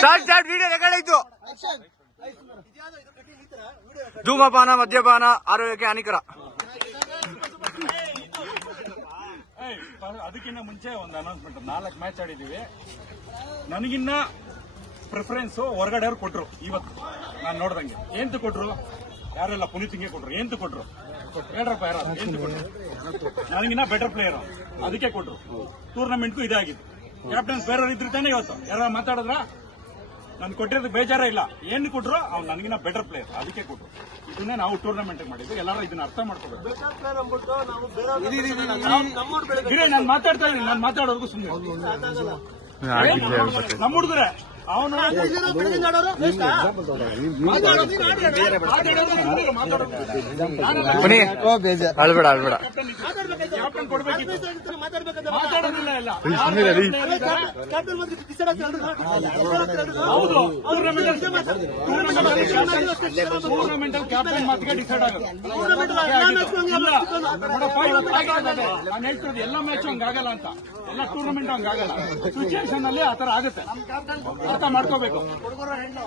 Start video record ಆಯ್ತು. ಧೂಮಪಾನ ಮದ್ಯಪಾನ ಆರೋಗ್ಯಕ್ಕೆ ಹಾನಿಕರ. ಅದಕ್ಕಿಂತ ಮುಂಚೆ ಒಂದು ಅನೌನ್ಸ್ಮೆಂಟ್. 4 ಮ್ಯಾಚ್ ಆಡಿದೀವಿ. ನನಗಿನ್ನ ಪ್ರಿಫರೆನ್ಸ್ ಹೊರಗಡೆ ಅವ್ರು ಕೊಟ್ರು. ಇವತ್ತು ನಾನು ನೋಡ್ದಂಗೆ ಏಂತ ಕೊಟ್ರು, ಯಾರೆಲ್ಲ ಪುನೀತ್ಗೆ ಕೊಟ್ರು, ಏಂತ ಕೊಟ್ರು ಹೇಳ್ರಪ್ಪ, ಯಾರು ಏಂತ ಕೊಟ್ರು? ನನಗಿನ್ನ ಬೆಟರ್ ಪ್ಲೇಯರ್ ಅದಕ್ಕೆ ಕೊಟ್ರು. ಟೂರ್ನಮೆಂಟ್ಗೂ ಇದಾಗಿತ್ತು. ಕ್ಯಾಪ್ಟನ್ಸ್ ಬೇರೆಯವ್ರು ಇದ್ರು ತಾನೆ. ಇವತ್ತು ಯಾರು ಮಾತಾಡಿದ್ರ? ನನ್ ಕೊಟ್ಟಿರೋದು ಬೇಜಾರ ಇಲ್ಲ. ಏನ್ ಕೊಟ್ರು? ಅವ್ನು ನನಗಿನ್ನ ಬೆಟರ್ ಪ್ಲೇಯರ್ ಅದಕ್ಕೆ ಕೊಟ್ರು. ಇದನ್ನೇ ನಾವು ಟೂರ್ನಮೆಂಟ್ ಮಾಡಿದ್ವಿ. ಎಲ್ಲರೂ ಇದನ್ನ ಅರ್ಥ ಮಾಡ್ಕೋಬೇಕು. ನಾನು ಮಾತಾಡ್ತಾ ಇದ್ದೀನಿ, ನಾನು ಮಾತಾಡೋರ್ಗು ಸುಮ್ಮನೆ ನಮ್ಮ ಹುಡುಗರೆ ಅವನು ಅಳ್ಬೇಡ ಅಳ್ಬೇಡ. ಕ್ಯಾಪ್ಟನ್ ಕೊಡ್ಬೇಕಿತ್ತು, ಮಾತಾಡೋದಿಲ್ಲ. ಇಲ್ಲ ಹೌದು, ಟೂರ್ನಮೆಂಟ್ ಕ್ಯಾಪ್ಟನ್ ಮಾತಿಗೆ ಡಿಸೈಡ್ ಆಗುತ್ತೆ. ನಾನು ಹೇಳ್ತಿರೋದು ಎಲ್ಲ ಮ್ಯಾಚ್ ಹಂಗಾಗಲ್ಲ ಅಂತ, ಎಲ್ಲ ಟೂರ್ನಮೆಂಟ್ ಹಂಗಾಗಲ್ಲ. ಸಿಚುಯೇಷನ್ ಅಲ್ಲಿ ಆತರ ಆಗುತ್ತೆ, ಅರ್ಥ ಮಾಡ್ಕೋಬೇಕು.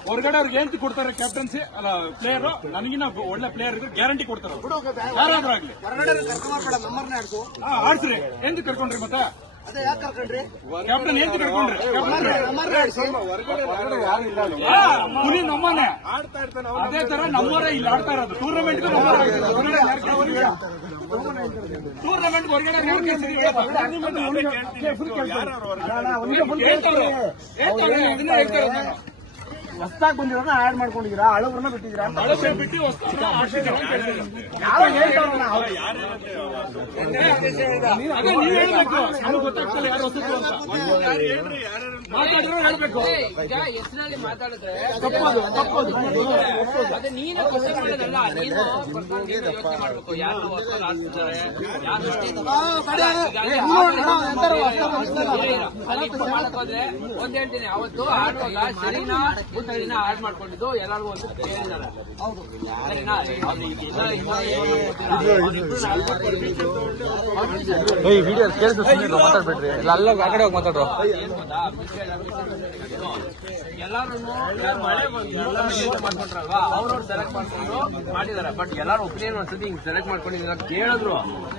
ಹೊರಗಡೆ ಅವ್ರಿಗೆ ಏನ್ ಕೊಡ್ತಾರೆ ಕ್ಯಾಪ್ಟನ್ಸಿ ಅಲ್ಲ ಪ್ಲೇಯರ್, ನನಗಿನ್ನ ಒಳ್ಳೆ ಪ್ಲೇಯರ್ ಇದ್ರೆ ಗ್ಯಾರಂಟಿ ಕೊಡ್ತಾರೆ. ಯಾರಾದ್ರೂ ಆಗ್ಲಿ ಆಡ್ಸ್ರಿ. ಎಂತ ಕರ್ಕೊಂಡ್ರಿ ಮತ್ತೆ ಕ್ಯಾಪ್ಟನ್ ಏನ್ ಕರ್ಕೊಂಡ್ರಿ? ಪುನಿ ನಮ್ಮನೆ ಅದೇ ತರ ನಮ್ಮವರೇ ಇಲ್ಲಿ ಆಡ್ತಾ ಇರೋದು. ಟೂರ್ನಮೆಂಟ್ ಹೊರಗಡೆ ಹೊಸ್ತಾಗಿ ಬಂದಿರೋನ ಆಡ್ ಮಾಡ್ಕೊಂಡಿದ್ದೀರಾ, ಹಳಬ್ರನ್ನ ಬಿಟ್ಟಿದ್ದೀರಾ? ಬಿಟ್ಟು ಗೊತ್ತಾಗ್ತಲ್ಲ ಯಾರು ಹೊಸದು ಅಂತ ಮಾತಾಡಿರೋ ಹೇಳ್ಬೇಕು. ಈಗ ಹೆಸರಲ್ಲಿ ಮಾತಾಡಿದ್ರೆ ತಪ್ಪದು. ಅದೇ ನೀನು ಕ್ವಶನ್ ಮಾಡೋದಲ್ಲ, ನೀನು ಯೋಚನೆ ಮಾಡ್ಬೇಕು. ಯಾರು ಹೊಸದು ಆಡ್ತಿದ್ದಾರೆ, ಹೋದ್ರೆ ಒಂದ್ ಹೇಳ್ತೀನಿ, ಅವತ್ತು ಆಡುವಾಗ ಸರಿನಾ ಬುದ್ಧಿನ ಆಡ್ ಮಾಡ್ಕೊಂಡಿದ್ದು ಎಲ್ಲರಿಗೂ ಒಂದು ಹೇಳಿದಾರೆ. ಸರಿನಾ? ವಿಡಿಯೋ ಕೇಳಿಸ್ಬಿಡ್ರಿ, ಮಾತಾಡ್ಬೇಡ್ರಿ. ಅಲ್ಲ ಆ ಕಡೆ ಹೋಗಿ ಮಾತಾಡ್ರು. ಎಲ್ಲಾರು ಮಾಡ್ಕೊಂಡ್ರಲ್ವಾ, ಅವ್ರವ್ರು ಸೆಲೆಕ್ಟ್ ಮಾಡ್ಕೊಂಡು ಮಾಡಿದಾರೆ. ಬಟ್ ಎಲ್ಲಾರು ಒಪಿನಿಯನ್ ಒಂದ್ಸತಿ ಹಿಂಗ್ ಸೆಲೆಕ್ಟ್ ಮಾಡ್ಕೊಂಡಿದ್ದೀರ ಕೇಳಿದ್ರು,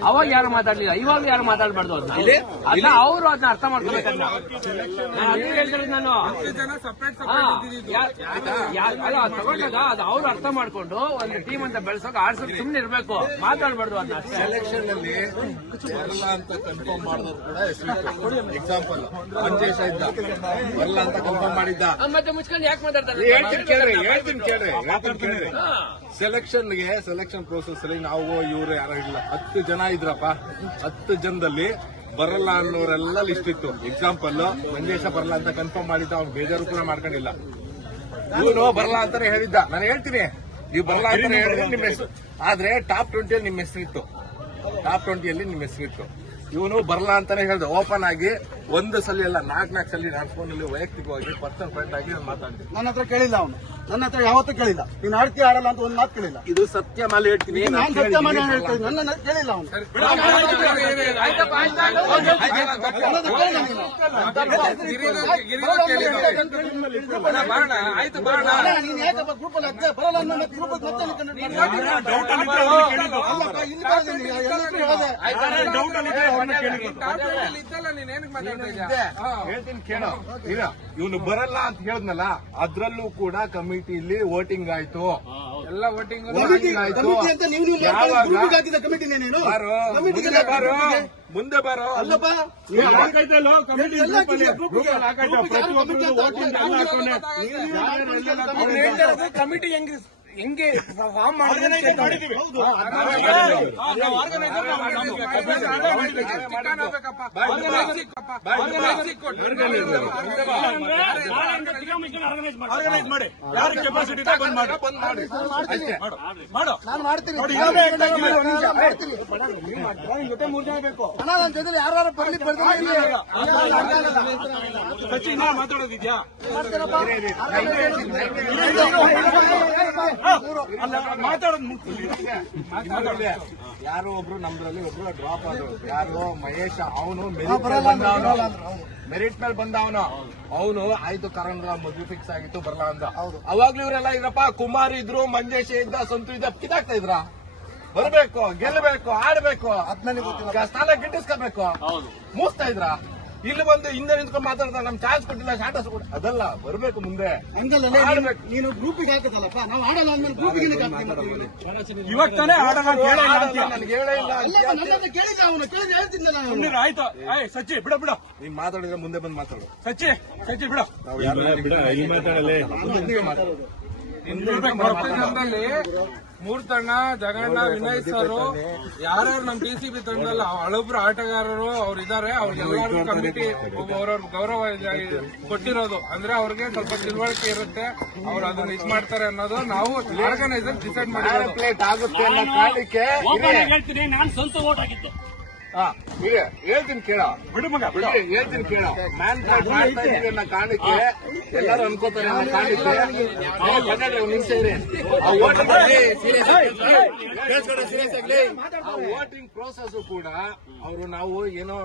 ಅವಾಗ ಯಾರು ಮಾತಾಡ್ಲಿಲ್ಲ, ಇವಾಗ ಯಾರು ಮಾತಾಡ್ಬಾರ್ದು. ಅದನ್ನ ಅವರು ಅದನ್ನ ಅರ್ಥ ಮಾಡ್ಕೊಬೇಕನ್ನ ಹೇಳ್ತಾರೆ. ನಾನು ಅಲ್ಲ ತಗೊಂಡಾಗ ಅದು ಅವ್ರು ಅರ್ಥ ಮಾಡ್ಕೊಂಡು ಒಂದು ಟೀಮ್ ಅಂತ ಬೆಳೆಸೋಕೆ ಆಡ್ಸೋಕೆ ಸುಮ್ನೆ ಇರ್ಬೇಕು, ಮಾತಾಡ್ಬಾರ್ದು. ಅದನ್ನ ಸೆಲೆಕ್ಷನ್ ಅಲ್ಲಿ ಬರಲ್ಲ ಅಂತ ಕನ್ಫರ್ಮ್ ಮಾಡಿದ್ರು ಕೂಡ ಎಕ್ಸಾಂಪಲ್ ಮಂಜೇಶ ಇದ್ದ, ಬರಲ್ಲ ಅಂತ ಕನ್ಫರ್ಮ್ ಮಾಡಿದ್ದ. ಮತ್ತೆ ಮುಚ್ಕೊಂಡು ಯಾಕೆ ಮಾತಾಡ್ತಾರೆ? ಹೇಳ್ತೀನಿ ಕೇಳ್ರಿ. ಸೆಲೆಕ್ಷನ್ ಪ್ರೋಸೆಸ್ ಅಲ್ಲಿ ನಾವು ಇವ್ರು ಯಾರು ಇಲ್ಲ, 10 ಜನ ಇದ್ರಪ್ಪ. 10 ಜನದಲ್ಲಿ ಬರಲ್ಲ ಅನ್ನೋರೆಲ್ಲ ಲಿಸ್ಟ್ ಇತ್ತು. ಎಕ್ಸಾಂಪಲ್ ಮಂಜೇಶ ಬರಲ್ಲ ಅಂತ ಕನ್ಫರ್ಮ್ ಮಾಡಿದ್ದ, ಅವ್ನು ಬೇಜಾರು ಕೂಡ ಮಾಡ್ಕೊಂಡಿಲ್ಲ. ಇವನು ಬರಲ್ಲ ಅಂತಾನೆ ಹೇಳಿದ್ದ. ನಾನು ಹೇಳ್ತೀನಿ, ನೀವು ಬರಲ್ಲ ಅಂತಾನೆ ಹೇಳಿದ್ರೆ ನಿಮ್ಮ ಹೆಸರು, ಆದ್ರೆ ಟಾಪ್ 20 ನಿಮ್ಮ ಹೆಸರಿತ್ತು. ಟಾಪ್ 20 ನಿಮ್ಮ ಹೆಸರಿತ್ತು. ಇವನು ಬರಲ್ಲ ಅಂತಾನೆ ಹೇಳ್ದ. ಓಪನ್ ಆಗಿ ಒಂದು ಸಲ ಎಲ್ಲ 4 ಸಲ ನಾಡ್ಸ್ಕೊಂಡಲ್ಲಿ ವೈಯಕ್ತಿಕವಾಗಿ ಪರ್ಸನಲ್ ಫ್ರೆಂಡ್ ಆಗಿ ಮಾತಾಡ್ತೀನಿ. ನನ್ನ ಹತ್ರ ಕೇಳಿಲ್ಲ ಅವನು, ನನ್ನ ಹತ್ರ ಯಾವತ್ತೂ ಕೇಳಿಲ್ಲ. ನೀನ್ ಆಡ್ತಿ ಆಡಲ್ಲ ಅಂತ ಒಂದು ಮಾತು ಕೇಳಿಲ್ಲ. ಇದು ಸತ್ಯ ಮಾಲೆ ಹೇಳ್ತೀನಿ, ನಾನು ಸತ್ಯ ಮಾಡಿ ಹೇಳ್ತೀನಿ. ನನ್ನ ಕೇಳಿಲ್ಲ ಅವನು. ನೀನ್ ಯಾಕಪ್ಪ ಗ್ರೂಪಲ್ಲಿ ಅದೇ ಬರಲ್ಲ ಅನ್ನೋ ಗ್ರೂಪ್ ಮತ್ತೆ ಹೇಳ್ತೀನಿ ಕೇಳೋ. ಈಗ ಇವನು ಬರಲ್ಲ ಅಂತ ಹೇಳಿದ್ನಲ್ಲ, ಅದ್ರಲ್ಲೂ ಕೂಡ ಕಮಿಟಿಲಿ ವೋಟಿಂಗ್ ಆಯ್ತು. ಎಲ್ಲ ವೋಟಿಂಗ್ ಆಯ್ತು. ಮುಂದೆ ಬಾರೋ ಅಲ್ಲಪ್ಪ, ಕಮಿಟಿ ಹೆಂಗೆ ಫಾರ್ಮ್ ಮಾಡಿದ್ವಿ. ಆರ್ಗನೈಸ್ ಮಾಡಿ, ಯಾರು ಕೆಪಾಸಿಟಿ ಬಂದ್ ಮಾಡಿ. ನಾನು ಮಾಡ್ತೀನಿ. ಜೊತೆ 3 ಜನ ಬೇಕು ಅಣ್ಣ. ನನ್ನ ಜೊತೆ ಯಾರು ಬರ್ಲಿ ಸಚಿನ್ ಮಾತಾಡೋದಿದ್ಯಾ? ಯಾರೋ ಒಬ್ರು ನಮ್ದ್ರಲ್ಲಿ ಒಬ್ರು ಡ್ರಾಪ್ ಆದ್ರು. ಯಾರು ಮಹೇಶ, ಅವನು ಮೆರಿಟ್ ಮೇಲೆ ಬಂದ ಅವನು ಆಯ್ತು ಕಾರಣ ಮದುವೆ ಫಿಕ್ಸ್ ಆಗಿತ್ತು ಬರಲ್ಲ ಅಂತ. ಅವಾಗ್ಲೂ ಇವರೆಲ್ಲ ಇದ್ರಪ್ಪ, ಕುಮಾರ್ ಇದ್ರು, ಮಂಜೇಶ್ ಇದ್ದ, ಸಂತು ಇದ್ದ, ಕಿದಾಗ್ತಾ ಇದ್ರ. ಬರ್ಬೇಕು, ಗೆಲ್ಲಬೇಕು, ಆಡ್ಬೇಕು, ಸ್ಥಾನ ಗಿಟ್ಟಿಸ್ಕೋಬೇಕು, ಮೂಸ್ತಾ ಇದ್ರ. ಇಲ್ಲಿ ಬಂದು ಹಿಂದೆ ನಿಂತ್ಕೊಂಡು ಮಾತಾಡ್ತಾರೆ, ನಮ್ ಚಾನ್ಸ್ ಕೊಟ್ಟಿಲ್ಲ, ಸ್ಟಾಟಸ್ ಕೊಟ್ಟು, ಅದಲ್ಲ ಬರ್ಬೇಕು ಮುಂದೆ. ಆಡ್ಬೇಕು. ನೀನು ಗ್ರೂಪಿಗೆ ಹಾಕದಲ್ಲಪ್ಪ, ನಾವು ಆಡಲ್ಲ ಅಂದ್ಮೇಲೆ ಗ್ರೂಪಿಗೆ ಇವಾಗ ತಾನೇ ಆಡಲ್ಲ ಅಂತ ಹೇಳೇ ಇಲ್ಲ. ನನ್ಗೆ ಹೇಳೇ ಇಲ್ಲ. ಕೇಳಿದ್ದ ಅವನು ಕೇಳಿದ್ರೆ ಹೇಳ್ತಿದ್ದೆ ನಾನು. ಸುಮ್ನಿರು, ಆಯ್ತು. ಸಚ್ಚಿ ಬಿಡ ನೀನ್ ಮಾತಾಡಿದ್ರೆ ಮುಂದೆ ಬಂದು ಮಾತಾಡು. ಸಚ್ಚಿ ಬಿಡ. ನಾವು ಯಾರು ಮಾತಾಡೋದು 3 ತಂಡ ಜಗಣ್ಣ, ವಿನಯ್ ಸರ್, ಯಾರ್ಯಾರು ನಮ್ ಪಿಸಿಬಿ ತಂಡದಲ್ಲಿ ಹಳಬ್ರು ಆಟಗಾರರು ಅವ್ರು ಇದಾರೆ, ಅವ್ರಿಗೆಲ್ಲರಿಗೂ ಕಮಿಟಿ ಅವ್ರವ್ರ ಗೌರವ ಕೊಟ್ಟಿರೋದು. ಅಂದ್ರೆ ಅವ್ರಿಗೆ ಸ್ವಲ್ಪ ತಿಳುವಳಿಕೆ ಇರುತ್ತೆ, ಅವ್ರು ಅದನ್ನ ಇದ್ ಮಾಡ್ತಾರೆ ಅನ್ನೋದು ನಾವು ಆರ್ಗನೈಸರ್ ಡಿಸೈಡ್ ಮಾಡಿರೋದು. ಪ್ಲೇಟ್ ಆಗುತ್ತೆ ಅನ್ನೋ ಕಾರಣಕ್ಕೆ ಹೇಳ್ತೀನಿ, ನಾನು ಸ್ವಂತ ಓಟ್ ಆಗಿತ್ತು. ಹೇಳ್ತೀನಿ ಕೇಳ, ಬಿಡು ಮಗ, ಬಿಡು. ಹೇಳ್ತೀನಿ ಕೇಳ. ಮ್ಯಾನ್ ಪ್ಲೇಟ್ ಮಾಡ್ತಾ ಇದೀವಿ ಅನ್ನೋ ಕಾರಣಕ್ಕೆ ಎಲ್ಲರೂ ಅನ್ಕೋತಾರೆ ಅನ್ನೋ ಕಾರಣಕ್ಕೆ ಒಂದ್ ನಿಮಿಷ ಇರಿ. ಆ ವೋಟಿಂಗ್ ಪ್ರೋಸೆಸ್ ಕೂಡ ಅವರು ನಾವು ಏನೋ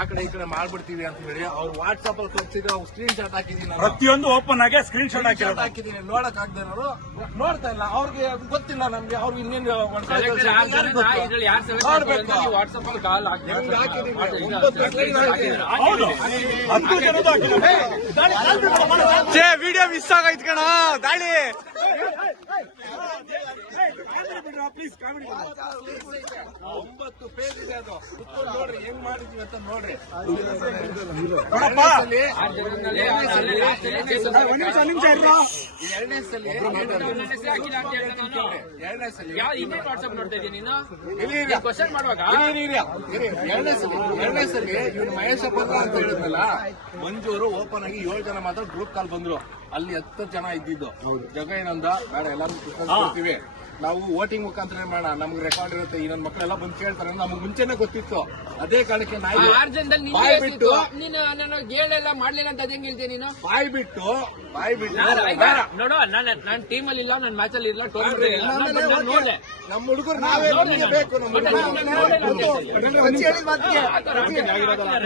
ಆ ಕಡೆ ಈ ಕಡೆ ಮಾಡ್ಬಿಡ್ತೀವಿ ಅಂತ ಹೇಳಿ ಅವ್ರು ವಾಟ್ಸ್ಆಪ್ ಅಲ್ಲಿ ತೋರಿಸಿದ್ರೆ ಸ್ಕ್ರೀನ್ ಶಾಟ್ ಹಾಕಿದೀನಿ, ಪ್ರತಿಯೊಂದು ಓಪನ್ ಆಗಿ ಸ್ಕ್ರೀನ್ ಶಾಟ್ ಹಾಕಿದೀನಿ. ನೋಡಕ್ ಆಗದೆ ಇರೋರು ನೋಡ್ತಾ ಇಲ್ಲ, ಅವ್ರಿಗೆ ಗೊತ್ತಿಲ್ಲ, ನಮ್ಗೆ ಅವ್ರಿಗೆ ಇನ್ನೇನು ವಾಟ್ಸ್ಆಪ್ ಅಲ್ಲಿ ಕಾಲ್ ಹೌದು. 10 ಜನದ್ದು ಹಾಕಿದ್ದಾರೆ. ವಿಡಿಯೋ ಮಿಸ್ ಆಗೈತ್ ಕಣ ದಾಳಿ. ಪ್ಲೀಸ್ ಕಾಮಿಡಿ 9 ಪೇಜ್ ಇದೆ ಅದು. ಕುತ್ಕೊಂಡು ನೋಡ್ರಿ ಹೆಂಗ್ ಮಾಡಿದ್ವಿ ಅಂತ ನೋಡ್ರಿ. ನೋಡಪ್ಪ, ನಿಮಿಷ ಇರ್ರಾ. ಎರಡನೇ ಸಲ ವಾಟ್ಸ್ಆಪ್ ನೋಡ್ತಾ ಇದ್ದೀನಿ ನೀನು ಇರಿ. ಕ್ವಶನ್ ಮಾಡುವಾಗ ಎರಡನೇ ಸಲ ಇವ್ನು ಮಹೇಶಪ್ಪ ಅಂತ ಹೇಳಿದ್ನಲ್ಲ, ಮಂಜೂರು ಓಪನ್ ಆಗಿ 7 ಜನ ಮಾತ್ರ ಗ್ರೂಪ್ ಕಾಲ್ ಬಂದ್ರು. ಅಲ್ಲಿ 10 ಜನ ಇದ್ದಿದ್ದು. ಜಗ ಏನಂದ, ಬೇಡ ಎಲ್ಲಾರು ಕೊಡ್ತೀವಿ, ನಾವು ವೋಟಿಂಗ್ ಮುಖಾಂತರ ಮಾಡೋಣ, ನಮ್ಗೆ ರೆಕಾರ್ಡ್ ಇರುತ್ತೆ, ಈ ನನ್ನ ಮಕ್ಕಳೆಲ್ಲ ಬಂದು ಕೇಳ್ತಾರೆ, ನಮ್ಗೆ ಮುಂಚೆನೆ ಗೊತ್ತಿತ್ತು. ಅದೇ ಕಾರಣಕ್ಕೆ ಆರು ಜನದಲ್ಲಿ ಬಾಯ್ಬಿಟ್ಟು ನೀನು ನನಗೆ ಹೇಳೆಲ್ಲ ಮಾಡ್ಲಿಲ್ಲ ಅಂತ ಅದೇ ಹೇಳ್ತೀನಿ. ನೀನು ಬಾಯ್ಬಿಟ್ಟು ನೋಡು, ನಾನು ಟೀಮ್ ಅಲ್ಲಿ ಇಲ್ಲ, ನನ್ನ ಮ್ಯಾಚ್ ಅಲ್ಲಿ ಇಲ್ಲ, ಟೂರ್ನಮೆಂಟ್ ಇಲ್ಲ, ನೋಡಿದೆ. ನಮ್ಮ ಹುಡುಗರು ನಾವೇ ಬೇಕು.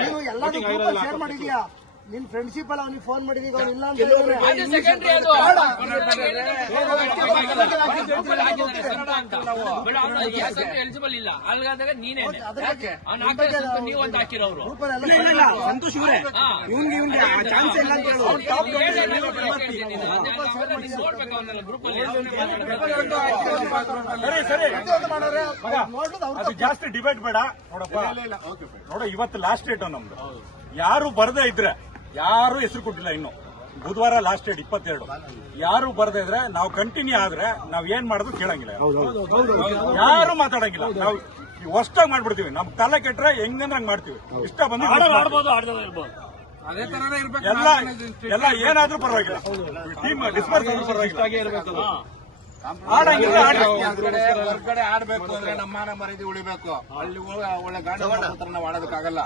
ನೀವು ಎಲ್ಲರೂ ಶೇರ್ ಮಾಡಿದ್ಯಾ, ನಿನ್ ಫ್ರೆಂಡ್ಶಿಪ್ ಅಲ್ಲ, ಅವ್ನಿಗೆ ಫೋನ್ ಮಾಡಿದೀಗ ಅವ್ನು ಇಲ್ಲ ಅಂತ ಸೆಕೆಂಡ್ರಿ ಅದು ಎಲಿಜಿಬಲ್ ಇಲ್ಲ ಅಲ್ಗಾದಾಗ ನೀನೇ ನೀವು ಅಂತ ಹಾಕಿರೋರು ಸಂತೋಷ್ ಇವರೇ ಇವ್ನಿಗೆ ಚಾನ್ಸ್ ಇಲ್ಲ ಅಂತ ನೋಡ್ಬೇಕು ಅವನ್ನೆಲ್ಲ ಗ್ರೂಪ್ ಅಲ್ಲಿ. ಸರಿ ಅದು ಜಾಸ್ತಿ ಡಿಬೇಟ್ ಬೇಡ. ನೋಡಪ್ಪ, ನೋಡು, ಇವತ್ತು ಲಾಸ್ಟ್ ಡೇಟ್ ನಮ್ದು. ಯಾರು ಬರದೇ ಇದ್ರೆ, ಯಾರು ಹೆಸರು ಕೊಟ್ಟಿಲ್ಲ ಇನ್ನು, ಬುಧವಾರ ಲಾಸ್ಟ್ ಡೇಟ್ 22. ಯಾರು ಬರದೇ ಇದ್ರೆ ನಾವು ಕಂಟಿನ್ಯೂ ಆದ್ರೆ ನಾವ್ ಏನ್ ಮಾಡೋದು ಕೇಳಂಗಿಲ್ಲ, ಯಾರು ಮಾತಾಡಂಗಿಲ್ಲ. ನಾವು ಹೊಸ್ಟಾಗಿ ಮಾಡ್ಬಿಡ್ತೀವಿ, ನಮ್ ತಲೆ ಕೆಟ್ರೆ ಹೆಂಗಂದ್ರೆ ಹಂಗ್ ಮಾಡ್ತೀವಿ. ಇಷ್ಟ ಬಂದು ಆಡ್ಬೋದು, ಆಡ್ದೋ ಇರ್ಬೋದು. ಅದೇ ತರನೇ ಇರ್ಬೇಕು. ಎಲ್ಲ ಏನಾದ್ರೂ ಪರವಾಗಿಲ್ಲ, ಟೀಮ್ ಡಿಸ್ಪರ್ಸ್ ಆದ್ರೂ ಪರವಾಗಿಲ್ಲ. ಆಡಂಗಿಲ್ಲ, ಹೊರಗಡೆ ಆಡ್ಬೇಕು ಅಂದ್ರೆ ನಮ್ಮ ಮಾನ ಮರ್ಯಾದೆ ಉಳಿಬೇಕು. ಅಲ್ಲಿ ಒಳ್ಳೆ ಗಾಡಿ ಹತ್ರ ನಾವು ಆಡೋದಕ್ಕಾಗಲ್ಲ.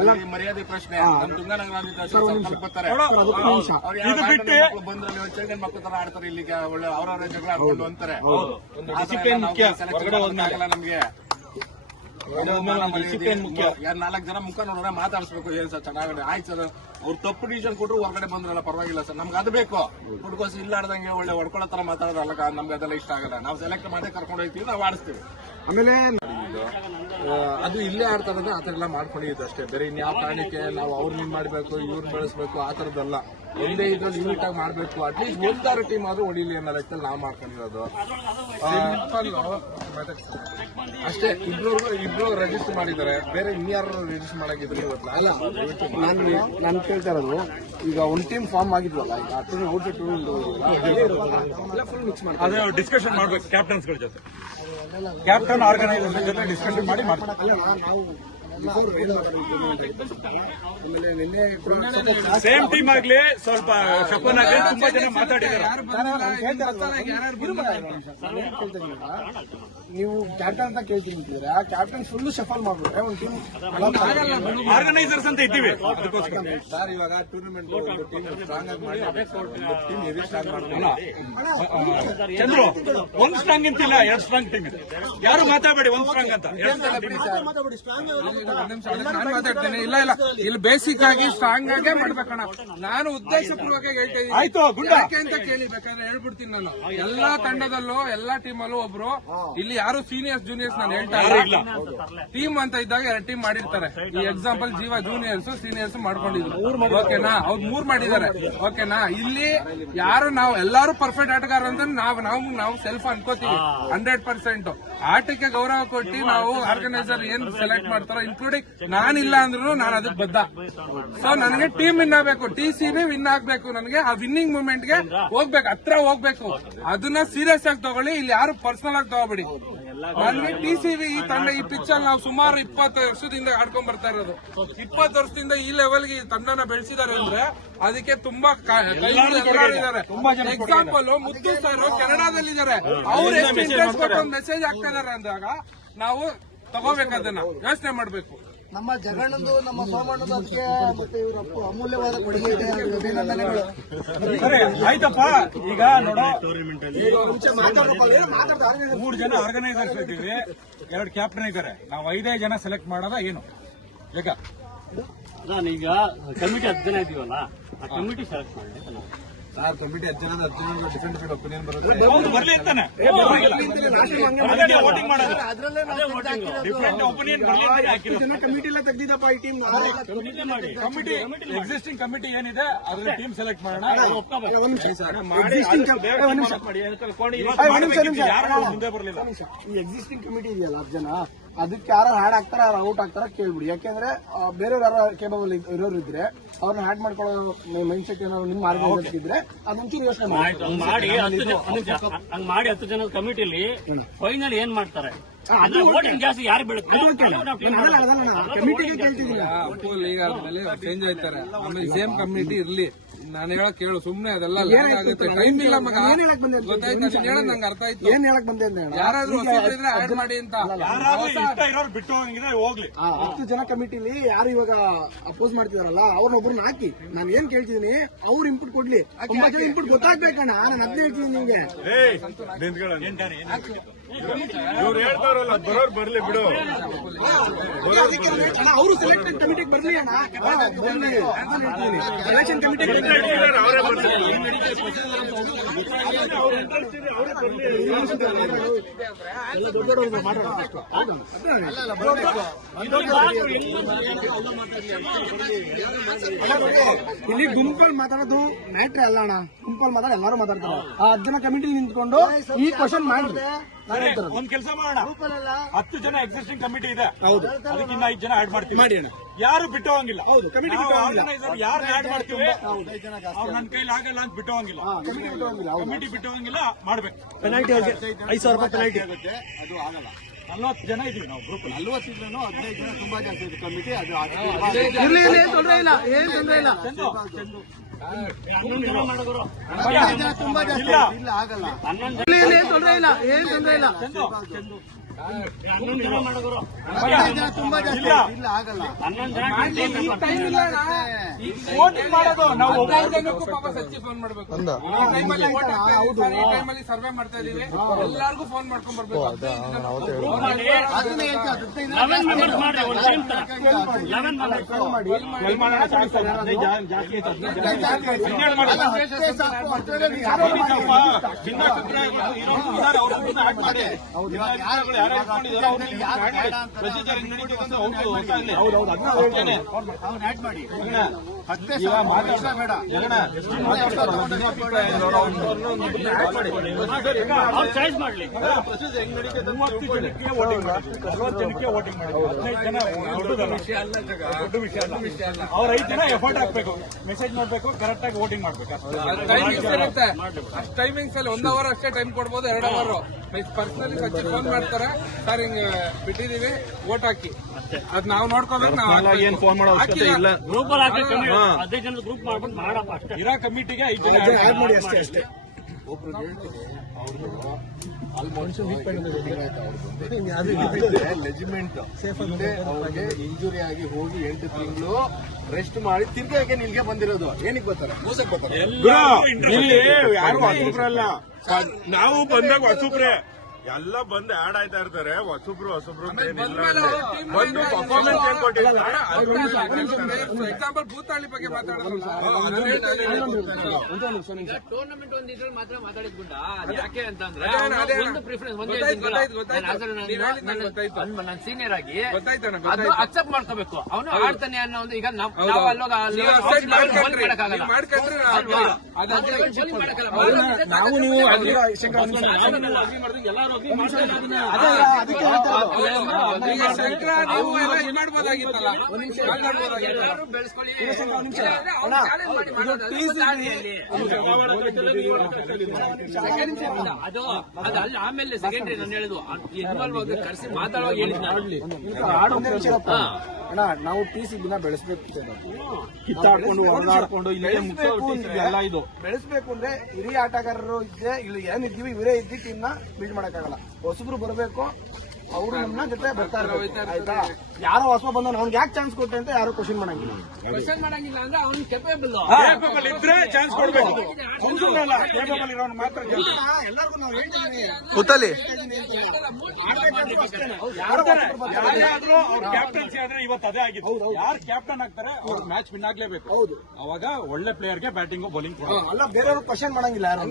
ಅಲ್ಲಿ ಮರ್ಯಾದೆ ಪ್ರಶ್ನೆ. ನಮ್ ತುಂಗನಗರ ಬರ್ತಾರೆ, ಇದು ಬಿಟ್ಟು ಬಂದ್ರೆ ಚೈಲ್ಡ್ ಮಕ್ಕಳ ತರ ಆಡ್ತಾರೆ. ಇಲ್ಲಿಗೆ ಒಳ್ಳೆ ಅವ್ರವ್ರ ಜಗಳ ಆಡ್ಕೊಂಡು ಅಂತಾರೆ. ನಮ್ಗೆ 4 ಜನ ಮುಖ ನೋಡಿದ್ರೆ ಮಾತಾಡಿಸ್ಬೇಕು. ಏನ್ ಸರ್ ಚೆನ್ನಾಗಿ ಆಯ್ತು ಸರ್, ಅವ್ರು ತಪ್ಪು ಡಿಸಿಷನ್ ಕೊಟ್ಟರು ಹೊರಗಡೆ ಬಂದ್ರಲ್ಲ ಪರವಾಗಿಲ್ಲ ಸರ್, ನಮ್ಗೆ ಅದು ಬೇಕು. ಹುಡ್ಕೋಸ್ ಇಲ್ಲಾರ್ದಂಗೆ ಒಳ್ಳೆ ಹೊಡ್ಕೊಳ್ಳೋ ತರ ಮಾತಾಡೋದಲ್ಲ, ನಮ್ಗೆ ಅದೆಲ್ಲ ಇಷ್ಟ ಆಗಲ್ಲ. ನಾವು ಸೆಲೆಕ್ಟ್ ಮಾಡಿ ಕರ್ಕೊಂಡು ಹೋಗ್ತೀವಿ, ನಾವು ಆಡಿಸ್ತೀವಿ. ಆಮೇಲೆ ಅದು ಇಲ್ಲೇ ಆಡ್ತಾರಂದ್ರೆ ಆತರ ಎಲ್ಲ ಮಾಡ್ಕೊಂಡಿದ್ದು ಅಷ್ಟೇ. ಬೇರೆ ಇನ್ಯಾವ ಕಾರಣಕ್ಕೆ ನಾವು ಅವ್ರನ್ನ ಮಾಡ್ಬೇಕು, ಇವ್ರನ್ನ ಬೆಳೆಸ್ಬೇಕು, ಆ ತರದಲ್ಲ. ಒಂದೇ ಇದ್ರಲ್ಲಿ ಯೂನಿಟ್ ಆಗಿ ಮಾಡ್ಬೇಕು. ಅಟ್ಲೀಸ್ಟ್ 1 ಟೀಮ್ ಆದ್ರೂ ಹೊಡಿಲಿ ಅನ್ನೋ ಲೆಕ್ಕದಲ್ಲಿ ನಾವು ಮಾಡ್ಕೊಂಡಿರೋದು ಅಷ್ಟೇ. ಇಬ್ರು ರಿಜಿಸ್ಟರ್ ಮಾಡಿದ್ದಾರೆ, ಬೇರೆ ಇನ್ಯಾರು ರಿಜಿಸ್ಟರ್ ಮಾಡಾಗಿದ್ರೆ ನಾನು ಕೇಳ್ತಾ ಇರೋದು, ಈಗ ಒಂದು ಟೀಮ್ ಫಾರ್ಮ್ ಆಗಿದ್ವಲ್ಲ, ಈಗ ಫುಲ್ ಮಿಕ್ಸ್ ಮಾಡಿ ಅದೇ ಡಿಸ್ಕಷನ್ ಮಾಡ್ಬೇಕು ಕ್ಯಾಪ್ಟನ್ಸ್ಗಳ ಜೊತೆ, ಕ್ಯಾಪ್ಟನ್ ಆರ್ಗನೈಸೇಷನ್ ಜೊತೆ ಡಿಸ್ಕಷನ್ ಮಾಡಿ ಸೇಮ್ ಟೀಮ್ ಆಗ್ಲಿ, ಸ್ವಲ್ಪ ಶಪನ್ ಆಗ್ಲಿ, ತುಂಬಾ ಜನ ಮಾತಾಡಿದ್ದಾರೆ. ನೀವು ಕ್ಯಾಪ್ಟನ್ ಅಂತ ಕೇಳ್ತೀನಿ ಅಂತಿದ್ರೆ, ಆ ಕ್ಯಾಪ್ಟನ್ ಫುಲ್ ಶಫಲ್ ಮಾಡ್ಬಿಟ್ರೆ ಒಂದು ಟೀಮ್ ಆರ್ಗನೈಸರ್ಸ್ ಅಂತ ಇದ್ದೀವಿ. ಅದಕ್ಕೋಸ್ಕರ ಸರ್ ಇವಾಗ ಟೂರ್ನಮೆಂಟ್ ಟೀಮ್ ಸ್ಟ್ರಾಂಗ್ ಆಗಿ ಮಾಡಿ, ಟೀಮ್ ಹೆವಿ ಸ್ಟ್ರಾಂಗ್ ಮಾಡ್ಕೊಂಡು ಚಂದ್ರು, 1 ಸ್ಟ್ರಾಂಗ್ ಅಂತಿಲ್ಲ, 2 ಸ್ಟ್ರಾಂಗ್ ಟೀಮ್ ಇದೆ. ಯಾರು ಮಾತಾಡಬೇಡಿ 1 ಸ್ಟ್ರಾಂಗ್ ಅಂತ. ನಾನು ಮಾತಾಡ್ತೇನೆ. ಇಲ್ಲ ಇಲ್ಲಿ ಬೇಸಿಕ್ ಆಗಿ ಸ್ಟ್ರಾಂಗ್ ಆಗೇ ಮಾಡ್ಬೇಕಣ್ಣ. ನಾನು ಉದ್ದೇಶಪೂರ್ವಕ ಹೇಳ್ತಾ ಇದ್ದೀನಿ. ಯಾಕೆ ಅಂತ ಕೇಳಿ ಬೇಕಾದ್ರೆ ಹೇಳ್ಬಿಡ್ತೀನಿ. ನಾನು ಎಲ್ಲಾ ತಂಡದಲ್ಲೂ ಎಲ್ಲಾ ಟೀಮಲ್ಲೂ ಒಬ್ರು ಇಲ್ಲಿ ಯಾರು ಸೀನಿಯರ್ಸ್ ಜೂನಿಯರ್ಸ್ ನಾನು ಹೇಳ್ತಾ ಇಲ್ಲ. ಟೀಮ್ ಅಂತ ಇದ್ದಾಗ 2 ಟೀಮ್ ಮಾಡಿರ್ತಾರೆ. ಈ ಎಕ್ಸಾಂಪಲ್ ಜೀವ ಜೂನಿಯರ್ಸ್ ಸೀನಿಯರ್ಸ್ ಮಾಡ್ಕೊಂಡಿದ್ರು. ಓಕೆನಾ? ಅವ್ರು 3 ಮಾಡಿದ್ದಾರೆ. ಓಕೆನಾ? ಇಲ್ಲಿ ಯಾರು ನಾವು ಎಲ್ಲಾರು ಪರ್ಫೆಕ್ಟ್ ಆಟಗಾರ ಅಂತ ನಾವು ಸೆಲ್ಫ್ ಅನ್ಕೋತೀವಿ 100%. ಆಟಕ್ಕೆ ಗೌರವ ಕೊಟ್ಟು ನಾವು ಆರ್ಗನೈಸರ್ ಏನ್ ಸೆಲೆಕ್ಟ್ ಮಾಡ್ತಾರೋ ಇನ್ಕ್ಲೂಡಿಂಗ್ ನಾನಿಲ್ಲ ಅಂದ್ರೂ ನಾನು ಅದಕ್ಕೆ ಬದ್ಧ. ಸೊ ನನಗೆ ಟೀಮ್ ವಿನ್ ಆಗ್ಬೇಕು, TCB ವಿನ್ ಆಗ್ಬೇಕು. ನನಗೆ ಆ ವಿನ್ನಿಂಗ್ ಮೂಮೆಂಟ್ ಗೆ ಹೋಗ್ಬೇಕು, ಹತ್ರ ಹೋಗ್ಬೇಕು. ಅದನ್ನ ಸೀರಿಯಸ್ ಆಗಿ ತಗೊಳ್ಳಿ. ಇಲ್ಲಿ ಯಾರು ಪರ್ಸನಲ್ ಆಗಿ ತಗೋಬೇಡಿ. ನನಗೆ TCB ಈ ತಂಡ ಈ ಪಿಚ್ ಅಲ್ಲಿ ನಾವು ಸುಮಾರು 20 ವರ್ಷದಿಂದ ಆಡ್ಕೊಂಡ್ ಬರ್ತಾ ಇರೋದು. 20 ವರ್ಷದಿಂದ ಈ ಲೆವೆಲ್ಗೆ ಈ ತಂಡನ ಬೆಳೆಸಿದ್ದಾರೆ ಅಂದ್ರೆ ಅದಕ್ಕೆ ತುಂಬಾ ಇದ್ದಾರೆ. ಎಕ್ಸಾಂಪಲ್ ಮುತ್ತು ಸರ್ ಕೆನಡಾದಲ್ಲಿದ್ದಾರೆ. ಅವ್ರು ಎಷ್ಟು ಇಂಟ್ರೆಸ್ಟ್ ಕೊಟ್ಟು ಒಂದು ಮೆಸೇಜ್ ಆಗ್ತಾ ಇದಾರೆ ಅಂದಾಗ ನಾವು ತಗೋಬೇಕು, ಅದನ್ನ ಯೋಚನೆ ಮಾಡ್ಬೇಕು. ನಮ್ಮ ಜಗಣ್ಣಂದು ನಮ್ಮ ಸೋಮಣ್ಣದು ಅದಕ್ಕೆ ಮತ್ತೆ ಇವ್ರ ಅಮೂಲ್ಯವಾದ ಕೊಡುಗೆ ಇದೆ. ಅಭಿನಂದನೆಗಳು. ಆಯ್ತಪ್ಪ. ಈಗ ನೋಡೋ 3 ಜನ ಆರ್ಗನೈಸರ್ಸ್ ಇದ್ದೀವಿ, 2 ಕ್ಯಾಪ್ಟನ್ ಇದ್ದಾರೆ. ನಾವು 5 ಜನ ಸೆಲೆಕ್ಟ್ ಮಾಡೋದ ಏನು ಈಗ? ನಾನೀಗ ಕಮಿಟಿ 10 ಜನ ಇದೀವಲ್ಲ, ಆ ಕಮಿಟಿ ಸೆಲೆಕ್ಟ್ ಮಾಡಿ ಸರ್. ಕಮಿಟಿ 10 ಜನ ಡಿಫೆಂಡ್ ಒಪಿನಿಯನ್ ಬರುತ್ತೆ. ಬರ್ಲಿ ಅಂತಾನೆ ವೋಟಿಂಗ್ ಮಾಡೋದು. ಡಿಫ್ರೆಂಟ್ ಒಪಿನಿಯನ್ ಬರ್ಲಿ ಅಂತಾನೆ ಹಾಕಿರೋದು. ಕಮಿಟಿ ಎಲ್ಲ ತೆಗ್ದಿದ್ದಪ್ಪ ಈ ಟೀಮ್. ಕಮಿಟಿ ಎಕ್ಸಿಸ್ಟಿಂಗ್ ಕಮಿಟಿ ಏನಿದೆ ಅದ್ರಲ್ಲಿ ಟೀಮ್ ಸೆಲೆಕ್ಟ್ ಮಾಡೋಣ. ಮುಂದೆ ಬರಲಿಲ್ಲ. ಈ ಎಕ್ಸಿಸ್ಟಿಂಗ್ ಕಮಿಟಿ ಇದೆಯಲ್ಲ 10 ಜನ, ಅದಕ್ಕೆ ಯಾರು ಹ್ಯಾಡ್ ಆಗ್ತಾರ ಯಾರು ಔಟ್ ಆಗ್ತಾರ ಕೇಳ್ಬಿಡಿ. ಯಾಕೆಂದ್ರೆ ಬೇರೆಯವ್ರು ಯಾರು ಕೇಬಲ್ ಇರೋರು ಇದ್ರೆ ಅವ್ರನ್ನ ಹ್ಯಾಡ್ ಮಾಡ್ಕೊಳ್ಳೋ ಮೈಂಡ್ ಸೆಟ್ ಏನಾದ್ರು ನಿಮ್ಮ ಆರ್ಗನೈಸರ್ ಇದ್ರೆ ಅದೊಂಚೂರು ಯೋಚನೆ ಮಾಡಿ. ಹಂಗ್ ಮಾಡಿ 10 ಜನದ ಕಮಿಟಿಲಿ ಫೈನಲ್ ಏನ್ ಮಾಡ್ತಾರೆ ವೋಟಿಂಗ್ ಜಾಸ್ತಿ ಯಾರು ಬೀಳುತ್ತೆ ಕಮಿಟಿಗೆ ಕೇಳ್ತಿದ್ದಿಲ್ಲ. ಈಗ ಆದ್ಮೇಲೆ ಚೇಂಜ್ ಆಯ್ತಾರೆ. ಆಮೇಲೆ ಸೇಮ್ ಕಮಿಟಿ ಇರ್ಲಿ. ನಾನು ಹೇಳಕ್ ಕೇಳು, ಸುಮ್ನೆ ಅದೆಲ್ಲ ಲ್ಯಾಗ್ ಆಗುತ್ತೆ. ಟೈಮ್ ಇಲ್ಲ ಮಗ. ಗೊತ್ತಾಯ್ತು, ನೀನ್ ಹೇಳೋದ್ ನಂಗೆ ಅರ್ಥ ಆಯ್ತು. ಏನ್ ಹೇಳಕ್ ಬಂದೆ ಯಾರಾದ್ರೂ ಹೊಸಬ್ರಿದ್ರೆ ಆಡ್ ಮಾಡಿ ಅಂತ. ಬಿಟ್ಟು ಹೋಗಿದ್ರೆ ಹೋಗ್ಲಿ. 10 ಜನ ಕಮಿಟಿಲಿ ಯಾರು ಇವಾಗ ಅಪೋಸ್ ಮಾಡ್ತಿದಾರಲ್ಲ ಅವ್ರನ್ನೊಬ್ರನ್ನ ಹಾಕಿ. ನಾನು ಏನ್ ಕೇಳ್ತಿದೀನಿ, ಅವ್ರು ಇಂಪುಟ್ ಕೊಡ್ಲಿ. ತುಂಬಾ ಜನ ಇಂಪುಟ್ ಗೊತ್ತಾಗ್ಬೇಕಣ್ಣ. ನಾನು ಅದನ್ನೇ ಹೇಳ್ತೀನಿ ನಿಮ್ಗೆ. ಇವ್ರು ಹೇಳ್ತಾರಲ್ಲ ಬರೋರ್ ಬರ್ಲಿ ಬಿಡು. ಅವರು ಸೆಲೆಕ್ಟೆಡ್ ಕಮಿಟಿಗೆ ಬರ್ಲಿ ಅಣ್ಣ. ಎಲೆಕ್ಷನ್ ಕಮಿಟಿಗೆ ಇಲ್ಲಿ ಗುಂಪಲ್ಲಿ ಮಾತಾಡೋದು ಮ್ಯಾಟ್ರೆ ಅಲ್ಲ ಅಣ್ಣ. ಗುಂಪಲ್ಲಿ ಮಾತಾಡ ಎಲ್ಲರೂ ಮಾತಾಡ್ತಾರೆ. ಆ 10 ಜನ ಕಮಿಟಿ ನಿಂತ್ಕೊಂಡು ಈ ಕ್ವಶನ್ ಮಾಡಿ ಒಂದ್ ಕೆಲಸ ಮಾಡೋಣ. 10 ಜನ ಎಕ್ಸಿಸ್ಟಿಂಗ್ ಕಮಿಟಿ ಇದೆ. ಹೌದು. ಅದಕ್ಕೆ ಇನ್ನ 5 ಜನ ಆಡ್ ಮಾಡ್ತೀವಿ. ಮಾಡಿ ಅಣ್ಣ. ಯಾರು ಬಿಟ್ಟು ಹೋಗಂಗಿಲ್ಲ. ಹೌದು. ಕಮಿಟಿ ಯಾರು ಆಡ್ ಮಾಡ್ತೀವಿ ಅವ್ರು ನನ್ನ ಕೈಲಿ ಆಗಲ್ಲ ಅಂತ ಬಿಟ್ಟು ಹೋಗಂಗಿಲ್ಲ. ಕಮಿಟಿ ಬಿಟ್ಟು ಹೋಗಂಗಿಲ್ಲ. ಮಾಡ್ಬೇಕು. ಪೆನಾಲ್ಟಿ 5,000 ರೂಪಾಯಿ ಪೆನಾಲ್ಟಿ ಆಗುತ್ತೆ. ಅದು ಆಗಲ್ಲ. 40 ಜನ ಇದೀವಿ ನಾವು ಗ್ರೂಪ್. 40 ಇದ್ರೂ 15 ಜನ ತುಂಬಾ ಜಾಸ್ತಿ ಇದೆ ಕಮಿಟಿ. ಅದು ತೊಂದರೆ ಇಲ್ಲ. ಏನ್ ತೊಂದರೆ ಇಲ್ಲ. ತುಂಬಾ ಜಾಸ್ತಿ ಇಲ್ಲ. ಆಗಲ್ಲ. ತೊಂದರೆ ಇಲ್ಲ. ಏನ್ ತೊಂದರೆ ಇಲ್ಲ. 11 ಜನ ಮಾಡೋರು. ತುಂಬಾ ಜಾಸ್ತಿ ಇಲ್ಲ. ಆಗಲ್ಲ. 11 ಜನ ವೋಟಿಂಗ್ ಮಾಡೋದು ನಾವು ಒಬ್ಬರಿಗೂ ಪಾಪ ಸಚ್ಚಿ ಫೋನ್ ಮಾಡ್ಬೇಕು. ಈ ಟೈಮಲ್ಲಿ ಸರ್ವೆ ಮಾಡ್ತಾ ಇದೀವಿ. ಎಲ್ಲಾರ್ಗು ಫೋನ್ ಮಾಡ್ಕೊಂಡ್ ಬರ್ಬೇಕು. 11 ಮೆಂಬರ್ಸ್ ಮಾಡಿ ಒಂದು ಟೀಮ್ ತರ 11 ಮೆಂಬರ್ಸ್ ಚಾಯ್ಸ್ ಮಾಡ್ಲಿ. 30 ಜನಕ್ಕೆ ವೋಟಿಂಗ್ ಮಾಡಿ, 40 ಜನಕ್ಕೆ ವೋಟಿಂಗ್ ಮಾಡಿ. 15 ಜನ ದೊಡ್ಡ ವಿಷಯ ಅಲ್ಲ. ಅವ್ರ 5 ಜನ ಎಫರ್ಟ್ ಹಾಕ್ಬೇಕು, ಮೆಸೇಜ್ ಮಾಡ್ಬೇಕು, ಕರೆಕ್ಟ್ ಆಗಿ ವೋಟಿಂಗ್ ಮಾಡ್ಬೇಕು. ಟೈಮಿಂಗ್ಸ್ ಇರುತ್ತೆ. ಅಷ್ಟು ಟೈಮಿಂಗ್ಸ್ ಅಲ್ಲಿ 1 ಅವರ್ ಅಷ್ಟೇ ಟೈಮ್ ಕೊಡ್ಬೋದು. 2 ಅವರ್ ಪರ್ಸನಲಿ ಸಚ್ಚಿ ಫೋನ್ ಮಾಡ್ತಾರೆ. ಸರ್ ಹಿಂಗ್ ಬಿಟ್ಟಿದೀವಿ, ವೋಟ್ ಹಾಕಿ. ಅದ್ ನಾವು ನೋಡ್ಕೋಬೇಕು. ನಾವು ಏನ್ ಫೋನ್ ಮಾಡೋ ಅವಶ್ಯಕತೆ ಇಲ್ಲ. ಗ್ರೂಪ್ ಅಲ್ಲಿ ಹಾಕಿ 15 ಜನದ ಗ್ರೂಪ್ ಮಾಡ್ಬಿಟ್ಟು ಮಾಡಪ್ಪ ಅಷ್ಟೇ. ಇರೋ ಕಮಿಟಿಗೆ 5 ಜನ ಆಡ್ ಮಾಡಿ ಅಷ್ಟೇ. ಲೆಜಿಮೆಂಟ್ ಅವ್ರಿಗೆ ಇಂಜುರಿ ಆಗಿ ಹೋಗಿ 8 ತಿಂಗಳು ರೆಸ್ಟ್ ಮಾಡಿ ತಿರ್ಗಾಗೆ ನಿಲ್ಗೆ ಬಂದಿರೋದು. ಏನಕ್ಕೆ ಬರ್ತಾರೆ? ಮೂಸಕ್ ಬರ್ತಾರೆ. ಇಲ್ಲಿ ಯಾರು ಹೊಸಬ್ರಲ್ಲ. ನಾವು ಬಂದಾಗ ಹೊಸಬ್ರೆ. ಎಲ್ಲ ಬಂದು ಆಡ್ ಆಯ್ತಾ ಇರ್ತಾರೆ ಹೊಸಬ್ರು ಬಂದ್ಮೇಲೆ ಅವ್ರು team ಬಂದು ಪರ್ಫಾರ್ಮೆನ್ಸ್ ಏನ್ ಕೊಟ್ಟಿರ್ತಾರೆ ಎಕ್ಸಾಂಪಲ್ ಭೂತಾಳಿ ಬಗ್ಗೆ ಮಾತಾಡೋದಲ್ಲ ಟೂರ್ನಮೆಂಟ್ ಒಂದು ಇದ್ರಲ್ಲಿ ಮಾತ್ರ ಮಾತಾಡಿದ್ ಗುಂಡ ಯಾಕೆ ಅಂತಂದ್ರೆ ಅದೇ ಒಂದು ಪ್ರಿಫರೆನ್ಸ್ ನನ್ನ ಸೀನಿಯರ್ ಆಗಿ ಅದು ಅಕ್ಸೆಪ್ಟ್ ಮಾಡ್ಕೋಬೇಕು ಅವನು ಆಡ್ತಾನೆ ಅನ್ನೋ ಒಂದು ಈಗ ನಾವು ಅಲ್ಲೋಗ ಮಾಡ್ಕೊಂಡ್ರೆ ನಾವು ನೀವು ಎಲ್ಲರೂ ಈಗ ಶಂಕರ ನೀವು ಎಲ್ಲ ಇದು ಮಾಡ್ಬೋದಾಗಿತ್ತಲ್ಲ ಎಲ್ಲರೂ ಬೆಳೆಸ್ಕೊಳ್ಳಿ ಅದು ಅಲ್ಲಿ ಆಮೇಲೆ ಸೆಕೆಂಡ್ರಿ ನಾನು ಹೇಳುದು ಇನ್ವಾಲ್ವ್ ಆಗಿ ಕರೆಸಿ ಮಾತಾಡುವಾಗ ಹೇಳಿದ್ ಅಣ್ಣ ನಾವು TC ದಿನ ಬೆಳೆಸ್ಬೇಕು ಕಿತ್ತಾಡ್ಕೊಂಡು ಹೊರಗಾಡ್ಕೊಂಡು ಇಲ್ಲೇ ಎಲ್ಲ ಇದು ಬೆಳೆಸ್ಬೇಕು ಅಂದ್ರೆ ಹಿರಿಯ ಆಟಗಾರರು ಇದ್ದೆ ಇಲ್ಲಿ ಏನಿದ್ದೀವಿ ಇವರೇ ಇದ್ದಿ ಟೀಮ್ ನ ಬಿಲ್ಡ್ ಮಾಡಕ್ಕಾಗಲ್ಲ ಹೊಸಬ್ರು ಬರಬೇಕು ಅವರು ನಮ್ಮ ಜೊತೆ ಬರ್ತಾ ಇರ್ಬೇಕು ಆಯ್ತಾ ಯಾರೋ ಹೊಸ ಬಂದ ಅವ್ನಿಗೆ ಯಾಕೆ ಚಾನ್ಸ್ ಕೊಟ್ಟೆ ಅಂತ ಯಾರು ಕ್ವಶನ್ ಮಾಡಂಗಿಲ್ಲ ಕ್ವಶನ್ ಮಾಡಂಗಿಲ್ಲ ಅಂದ್ರೆ ಅವ್ನು ಕೆಪೇಬಲ್ ಇದ್ರೆ ಚಾನ್ಸ್ ಕೊಡ್ಬೇಕು ಕೇಪಬಲ್ ಇರೋನು ಮಾತ್ರ ಎಲ್ಲರಿಗೂ ನಾವು ಹೇಳ್ತೀವಿ ಕೂತಲ್ಲಿ ಯಾರಾದ್ರೂ ಅವ್ರ ಕ್ಯಾಪ್ಟನ್ಸಿ ಆದ್ರೆ ಇವತ್ತು ಅದೇ ಆಗಿತ್ತು ಯಾರು ಕ್ಯಾಪ್ಟನ್ ಆಗ್ತಾರೆ ಅವ್ರ ಮ್ಯಾಚ್ ವಿನ್ ಆಗ್ಲೇಬೇಕು. ಹೌದು ಅವಾಗ ಒಳ್ಳೆ ಪ್ಲೇಯರ್ಗೆ ಬ್ಯಾಟಿಂಗ್ ಬೌಲಿಂಗ್ ಅಲ್ಲ ಬೇರೆಯವ್ರು ಕ್ವಶನ್ ಮಾಡಂಗಿಲ್ಲ ಯಾರು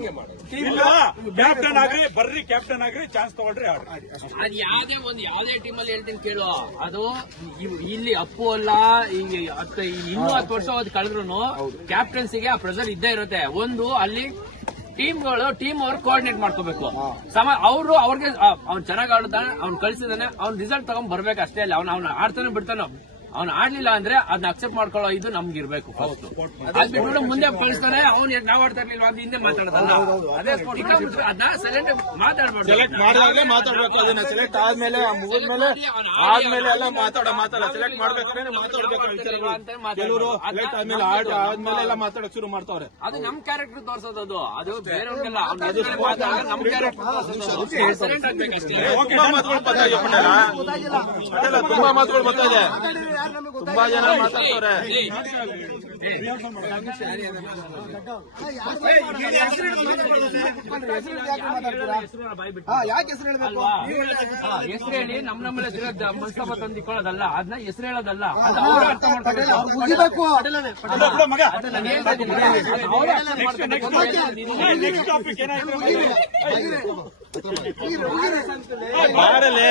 ಕ್ಯಾಪ್ಟನ್ ಆಗ್ರಿ ಬರ್ರಿ ಕ್ಯಾಪ್ಟನ್ ಆಗ್ರಿ ಚಾನ್ಸ್ ತಗೊಳ್ರಿ ಆಡ್ರಿ. ಅದು ಯಾವುದೇ ಟೀಮ್ ಅಲ್ಲಿ ಹೇಳ್ತೀನಿ ಕೇಳು ಅದು ಇಲ್ಲಿ ಅಪ್ಪು ಅಲ್ಲ ಈಗ ಇನ್ನೂ 10 ವರ್ಷ ಹೋದ್ ಕಳೆದ್ರು ಕ್ಯಾಪ್ಟನ್ಸಿಗೆ ಆ ಪ್ರೆಸರ್ ಇದ್ದೇ ಇರುತ್ತೆ. ಒಂದು ಅಲ್ಲಿ ಟೀಮ್ ವರ್ಕ್ ಕೋಆರ್ಡಿನೇಟ್ ಮಾಡ್ಕೋಬೇಕು. ಅವ್ರಿಗೆ ಅವ್ನು ಚೆನ್ನಾಗಿ ಆಡ್ತಾನೆ, ಅವ್ನು ಕಳ್ಸಿದಾನೆ, ಅವ್ನು ರಿಸಲ್ಟ್ ತಗೊಂಡ್ ಬರ್ಬೇಕು ಅಷ್ಟೇ ಅಲ್ಲ. ಅವ್ನು ಆಡ್ತಾನೆ ಬಿಡ್ತಾನೆ, ಅವ್ನು ಆಡ್ಲಿಲ್ಲ ಅಂದ್ರೆ ಅದನ್ನ ಅಕ್ಸೆಪ್ಟ್ ಮಾಡ್ಕೊಳ್ಳೋ ಇದು ನಮ್ಗಿರ್ಬೇಕು. ಫಸ್ಟ್ ಅದ್ ಬಿಟ್ಬಿಟ್ಟು ಮುಂದೆ ಕಳಿಸ್ತಾನೆ ಅವ್ನು ನಾವ್ ಆಡ್ತಾ ಇರ್ಲಿಲ್ಲ ಅಂತ ಹಿಂದೆ ಮಾತಾಡೋದಲ್ಲ. ಅದೇ ಅದನ್ನ ಸೈಲೆಂಟ್ ಮಾತಾಡ್ಬಾರ್ದು. ಸೆಲೆಕ್ಟ್ ಮಾಡಿದಾಗಲೇ ಮಾತಾಡ್ಬೇಕು. ಅದನ್ನ ಸೆಲೆಕ್ಟ್ ಆದ್ಮೇಲೆ ಮುಗಿದ್ಮೇಲೆ ಆದ್ಮೇಲೆ ಎಲ್ಲ ಮಾತಾಡ ಸೆಲೆಕ್ಟ್ ಮಾಡ್ಬೇಕಾದ್ರೆ ಮಾತಾಡ್ಬೇಕು. ಕೆಲವರು ಸೆಲೆಕ್ಟ್ ಆದ್ಮೇಲೆ ಆದ್ಮೇಲೆ ಎಲ್ಲ ಮಾತಾಡಕ್ ಶುರು ಮಾಡ್ತಾವ್ರೆ. ಅದು ನಮ್ ಕ್ಯಾರೆಕ್ಟರ್ ತೋರ್ಸೋದು. ಅದು ಬೇರೆಯವ್ರಿಗೆಲ್ಲ ನಮ್ ಕ್ಯಾರೆಕ್ಟರ್ ಸೈಲೆಂಟ್ ಆಗ್ಬೇಕಷ್ಟೇ. ತುಂಬಾ ಮಾತುಗಳು ಬರ್ತಾ ಇದೆ ಪಟೇಲ, ತುಂಬಾ ಮಾತುಗಳು ಬರ್ತಾ ಇದೆ. ತುಂಬಾ ಜನ ಮಾತಾಡ್ತಾರೆ. ಯಾಕೆ ಹೆಸರು ಹೇಳ್ಬೇಕು? ಹೆಸರು ಹೇಳಿ ನಮ್ಮಲ್ಲಿ ಮನಸ್ತಾಪ ತಂದಿಕೊಳ್ಳೋದಲ್ಲ, ಅದನ್ನ ಹೆಸರು ಹೇಳೋದಲ್ಲ. ಅದು ಅವ್ರು ಅರ್ಥ ಮಾಡ್ಕೋಬೇಕು. ನೆಕ್ಸ್ಟ್ ಟಾಪಿಕ್ ಏನಾಯ್ತು ಮಾಡಲೇ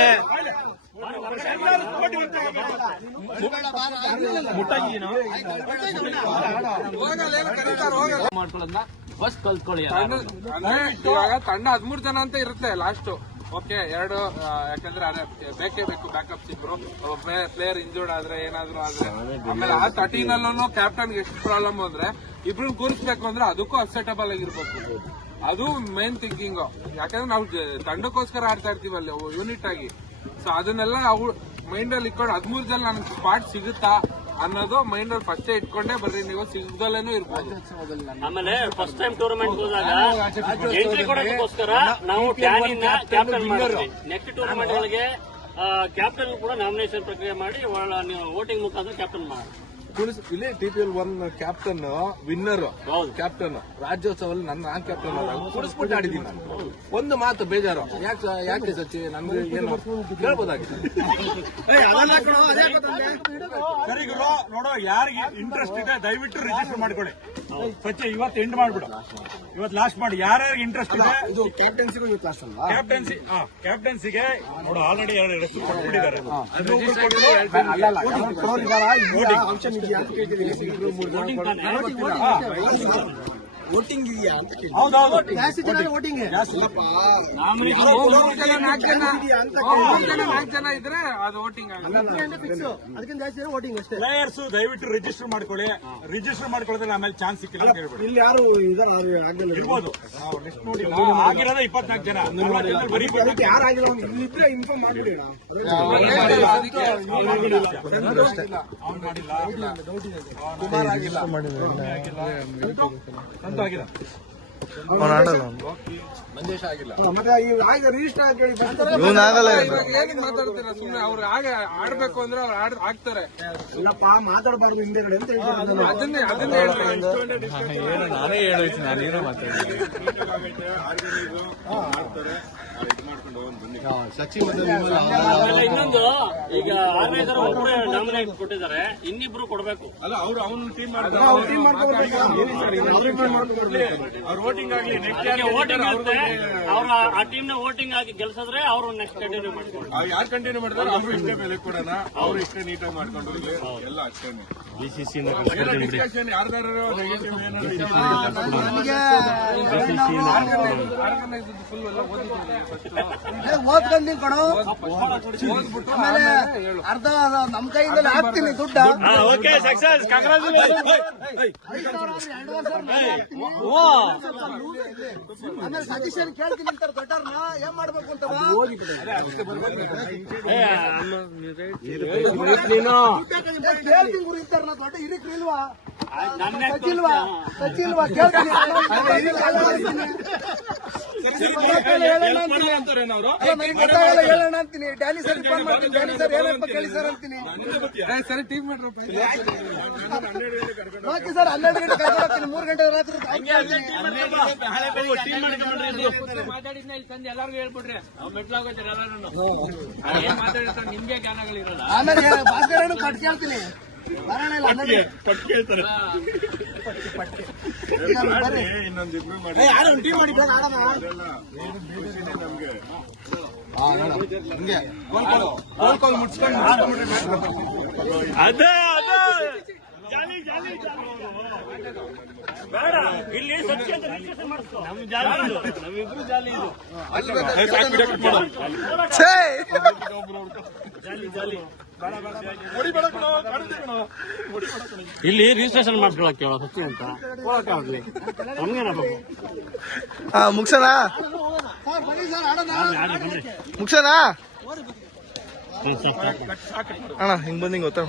ಮಾಡ್ಕೊಳ್ಳೋದನ್ನ ಫಸ್ಟ್ ಕಲ್ತ್ಕೊಳ್ಳಿ. ಇವಾಗ ತಂಡ 13 ಜನ ಅಂತ ಇರುತ್ತೆ ಲಾಸ್ಟ್. ಓಕೆ, ಯಾಕಂದ್ರೆ ಬೇಕೇ ಬೇಕು ಬ್ಯಾಕಪ್ಸ್ ಇಬ್ರು. ಪ್ಲೇಯರ್ ಇಂಜೂರ್ಡ್ ಆದ್ರೆ ಏನಾದ್ರು ಆದ್ರೆ ಆಮೇಲೆ ಆ 13 ಅಲ್ಲೂ ಕ್ಯಾಪ್ಟನ್ಗೆ ಎಷ್ಟು ಪ್ರಾಬ್ಲಮ್ ಅಂದ್ರೆ ಇಬ್ರು ಕೂರಿಸ್ಬೇಕು ಅಂದ್ರೆ ಅದಕ್ಕೂ ಅಕ್ಸೆಪ್ಟಬಲ್ ಆಗಿರ್ಬೇಕು. ಅದು ಮೇನ್ ಥಿಂಕಿಂಗ್. ಯಾಕಂದ್ರೆ ನಾವು ತಂಡಕ್ಕೋಸ್ಕರ ಆಡ್ತಾ ಇರ್ತೀವಲ್ಲಿ ಯೂನಿಟ್ ಆಗಿ. ಸೊ ಅದನ್ನೆಲ್ಲ ಮೈಂಡ್ ಅಲ್ಲಿ ಇಟ್ಕೊಂಡು 13 ಜನ ನನ್ಗೆ ಸ್ಪಾಟ್ ಸಿಗುತ್ತಾ ಅನ್ನೋದು ಮೈಂಡ್ ಅಲ್ಲಿ ಫಸ್ಟ್ ಇಟ್ಕೊಂಡೇ ಬರ್ರಿ, ನೀವು ಸಿಗದಲ್ಲೇನೂ ಇರ್ಬೋದು. ಆಮೇಲೆ ಫಸ್ಟ್ ಟೈಮ್ ಟೂರ್ನಮೆಂಟ್ ಹೋದಾಗ ಎಂಟ್ರಿ ಕೊಡೋದಕ್ಕೋಸ್ಕರ ನಾವು ಟ್ಯಾನಿನ ಕ್ಯಾಪ್ಟನ್ ಮಾಡಿದ್ವಿ. ನೆಕ್ಸ್ಟ್ ಟೂರ್ನಮೆಂಟ್ ಗಳಿಗೆ ಕ್ಯಾಪ್ಟನ್ ಕೂಡ ನಾಮಿನೇಷನ್ ಪ್ರಕ್ರಿಯೆ ಮಾಡಿ ವೋಟಿಂಗ್ ಮುಖಾಂತರ ಕ್ಯಾಪ್ಟನ್ ಮಾಡಿ ಇಲ್ಲಿ TPL 1 ಕ್ಯಾಪ್ಟನ್ ವಿನ್ನರ್ ಕ್ಯಾಪ್ಟನ್ ರಾಜ್ಯೋತ್ಸವಲ್ಲಿ ನಾನ್ ಕ್ಯಾಪ್ಟನ್ ಕುಡಿಸ್ಬಿಟ್ಟು ಆಡಿದ್ದೀನಿ ನಾನು. ಒಂದು ಮಾತು ಬೇಜಾರು, ಯಾಕೆ ಸಚ್ಚಿ ನನ್ಗೆ ಏನು ಹೇಳ್ಬೋದಾಗಿತ್ತು. ಸರಿ ಗುರು, ನೋಡೋ ಯಾರಿಗೆ ಇಂಟ್ರೆಸ್ಟ್ ಇದೆ ದಯವಿಟ್ಟು ರಿಜಿಸ್ಟರ್ ಮಾಡ್ಕೊಳ್ಳಿ. ಸಚ್ಚಿ ಇವತ್ತು ಎಂಡ್ ಮಾಡ್ಬಿಡು, ಇವತ್ತು ಲಾಸ್ಟ್ ಮಾಡಿ. ಯಾರ್ಯಾರಿಗೆ ಇಂಟ್ರೆಸ್ಟ್ ಇದೆ ಇದು ಕ್ಯಾಪ್ಟನ್ಸಿಗೂ ಇವತ್ತು ಲಾಸ್ಟ್ ಅಲ್ವಾ? ಕ್ಯಾಪ್ಟನ್ಸಿಗೆ ನೋಡು ಆಲ್ರೆಡಿ 2 ಹೆಸರು ಕೊಟ್ಬಿಟ್ಟಿದ್ದಾರೆ. ಆಪ್ಷನ್ ಇದೆಯಾ ಅಂತ ಕೇಳ್ತಿದ್ದೀನಿ. ವೋಟಿಂಗ್ ಇದೆಯಾ ಅಂತ ಕೇಳಿ. ಹೌದೌದು, ವೋಟಿಂಗ್ 4 ಜನ ಇದ್ರೆ ಅದು ವೋಟಿಂಗ್ ಆಗುತ್ತೆ. ಅದಕ್ಕಿಂತ ಜಾಸ್ತಿ ವೋಟಿಂಗ್ ಅಷ್ಟೇ. ಪ್ಲೇಯರ್ಸ್ ದಯವಿಟ್ಟು ರಿಜಿಸ್ಟರ್ ಮಾಡ್ಕೊಳ್ಳಿ. ರಿಜಿಸ್ಟರ್ ಮಾಡ್ಕೊಳ್ಳೋದ್ರೆ ಆಮೇಲೆ ಚಾನ್ಸ್ ಸಿಕ್ಕಿಲ್ಲ ಅಂತ ಹೇಳ್ಬಿಡಿ. ಇಲ್ಲಿ ಯಾರು ಆಗಲ್ಲ ಇರ್ಬೋದು. ಲಿಸ್ಟ್ ನೋಡಿ, ಆಗಿರೋದೇ 24 ಜನ. 40 ಜನದಲ್ಲಿ ಬರೀ ಯಾರು ಆಗಿಲ್ಲ ಇಲ್ಲಿದ್ರೆ ಇನ್ಫಾರ್ಮ್ ಮಾಡ್ಬಿಡಿ. ಕುಮಾರ್ ಆಗಿಲ್ಲ ಅಂತ ಆಗಿದೆ. ಮಂಜೇಶ ಆಗಿಲ್ಲ. ಮತ್ತೆ ಈಗ ರಿಜಿಸ್ಟರ್ ಆಗಿ ಇವಾಗ ಏನ್ ಮಾತಾಡ್ತೀರಾ ಸುಮ್ನೆ? ಅವ್ರು ಹಾಗೆ ಆಡ್ಬೇಕು ಅಂದ್ರೆ ಅವ್ರು ಆಗ್ತಾರೆ. ಮಾತಾಡಬಾರ್ದು ಹಿಂದೆಗಡೆ ಅಂತ ಹೇಳ್ತಾರೆ. ಅದನ್ನೇ ಹೇಳ್ರಿ. ನಾನೇ ಹೇಳೋಯ್ತು, ನಾನೇನೋ ಮಾತಾಡಿದ್ದೀನಿ. ಆಮೇಲೆ ಇನ್ನೊಂದು, ಈಗ ಆರ್ಗನೈಸರ್ ಒಬ್ಬರೇ ನಾಮಿನೇಟ್ ಕೊಟ್ಟಿದ್ದಾರೆ, ಇನ್ನಿಬ್ರು ಕೊಡ್ಬೇಕು. ಅಲ್ಲ ಅವ್ರು ಅವ್ನ ಟೀಮ್ ಮಾಡ್ತಾರೆ, ಅವ್ರ ವೋಟಿಂಗ್ ಆಗ್ಲಿ ನೆಕ್ಸ್ಟ್ ವೋಟಿಂಗ್ ಆಗುತ್ತೆ, ಅವ್ರ ಆ ಟೀಮ್ ನ ವೋಟಿಂಗ್ ಆಗಿ ಗೆಲ್ಸಿದ್ರೆ ಅವರು ನೆಕ್ಸ್ಟ್ ಕಂಟಿನ್ಯೂ ಮಾಡ್ಕೊಂಡು ಯಾರು ಕಂಟಿನ್ಯೂ ಮಾಡ್ತಾರೆ ಅವ್ರು ಇಷ್ಟೇ ಬೆಲೆ ಕೊಡೋಣ, ಅವ್ರು ಇಷ್ಟೇ ನೀಟಾಗಿ ಮಾಡ್ಕೊಂಡು ಹೋಗ್ಲಿ, ಎಲ್ಲ ಅಷ್ಟೇ. ಡಿಸ್ಕಷನ್ ಯಾರ್ದಾರು ನೆಗೆಟಿವ್ ಏನಾದ್ರು ಫುಲ್ ಎಲ್ಲ ಓದ್ಕೊಂಡಿ ಕಣೋ, ಆಮೇಲೆ ಅರ್ಧ ನಮ್ ಕೈಯಿಂದಲೇ ಹಾಕ್ತೀನಿ ದುಡ್ಡು. ಓಕೆ, ಸಕ್ಸಸ್, ಆಮೇಲೆ ಸಜೆಷನ್ ಕೇಳ್ತೀನಿ ಅಂತಾರೆ ದೊಡ್ಡವ್ರನ್ನ, ಏನ್ ಮಾಡ್ಬೇಕು ಅಂತ ಕೇಳ್ತೀನಿ ಗುರು ಇರ್ತಾರಲ್ಲ ದೊಡ್ಡ ಹಿರಿಕ್ರು ಇಲ್ವಾ, ಸಚಿಲ್ವಾ ಕೇಳ್ತೀನಿ ಹೇಳೋಣ ಅಂತೀನಿ. ಡ್ಯಾನಿ ಸರ್ ಫೋನ್ ಮಾಡ್ತೀನಿ, ಡ್ಯಾನಿ ಸರ್ ಏನಪ್ಪ ಕೇಳಿ ಸರ್ ಅಂತೀನಿ. ಸರಿ ಟೀಮ್ ಮಾಡ್ರಿ. ಓಕೆ ಸರ್, 12 ಗಂಟೆ ಕರ್ಕೊಂಡು 3 ಗಂಟೆ ರಾತ್ರಿ ಮಾತಾಡಿದ್ನ ಇಲ್ಲಿ ತಂದು ಎಲ್ಲಾರ್ಗು ಹೇಳ್ಬಿಡ್ರಿ, ನಾವು ಮೆಟ್ಲಾಗೋತೀರಿ ಎಲ್ಲಾರು. ಏನ್ ಮಾತಾಡಿರ್ತಾರೆ ನಿಮ್ಗೆ ಜ್ಞಾನಗಳಿರಲ್ಲ. ಆಮೇಲೆ ಭಾಸ್ಕರನ್ನು ಪಟ್ ಕೇಳ್ತೀನಿ, ಬರೋಣ ಇಲ್ಲ ಇನ್ನೊಂದು ಇಬ್ರು ಮಾಡಿ ಟೀಮ್ ಮಾಡಿದ್ದಾಗ ಆಡೋಣ. ನಮ್ಗೆ ಅದೇ ಜಾಲಿ ಜಾಲಿ ಬೇಡ, ಇಲ್ಲಿ ಸತ್ಯ ಅಂತ ರಿಜಿಸ್ಟ್ರೇಷನ್ ಮಾಡಿಸ್ಕೊ. ನಮ್ ಜಾಲಿ ಇದು, ನಮ್ಮಿಬ್ರು ಜಾಲಿ ಇದು. ಜಾಲಿ ಜಾಲಿ ಇಲ್ಲಿ ರಿಜಿಸ್ಟ್ರೇಷನ್ ಮಾಡ್ಕೊಳಕ್ಕೆ ಸತ್ಯ ಅಂತ ಹೋಗಕ್ಕಾಗ್ಲಿ ನಮ್ಗೇನಪ್ಪ. ಮುಗ್ಸೋಣ ಮುಗ್ಸೋಣ ಅಣ್ಣ, ಹಿಂಗ್ ಬಂದಿಂಗ್ ಗೊತ್ತ.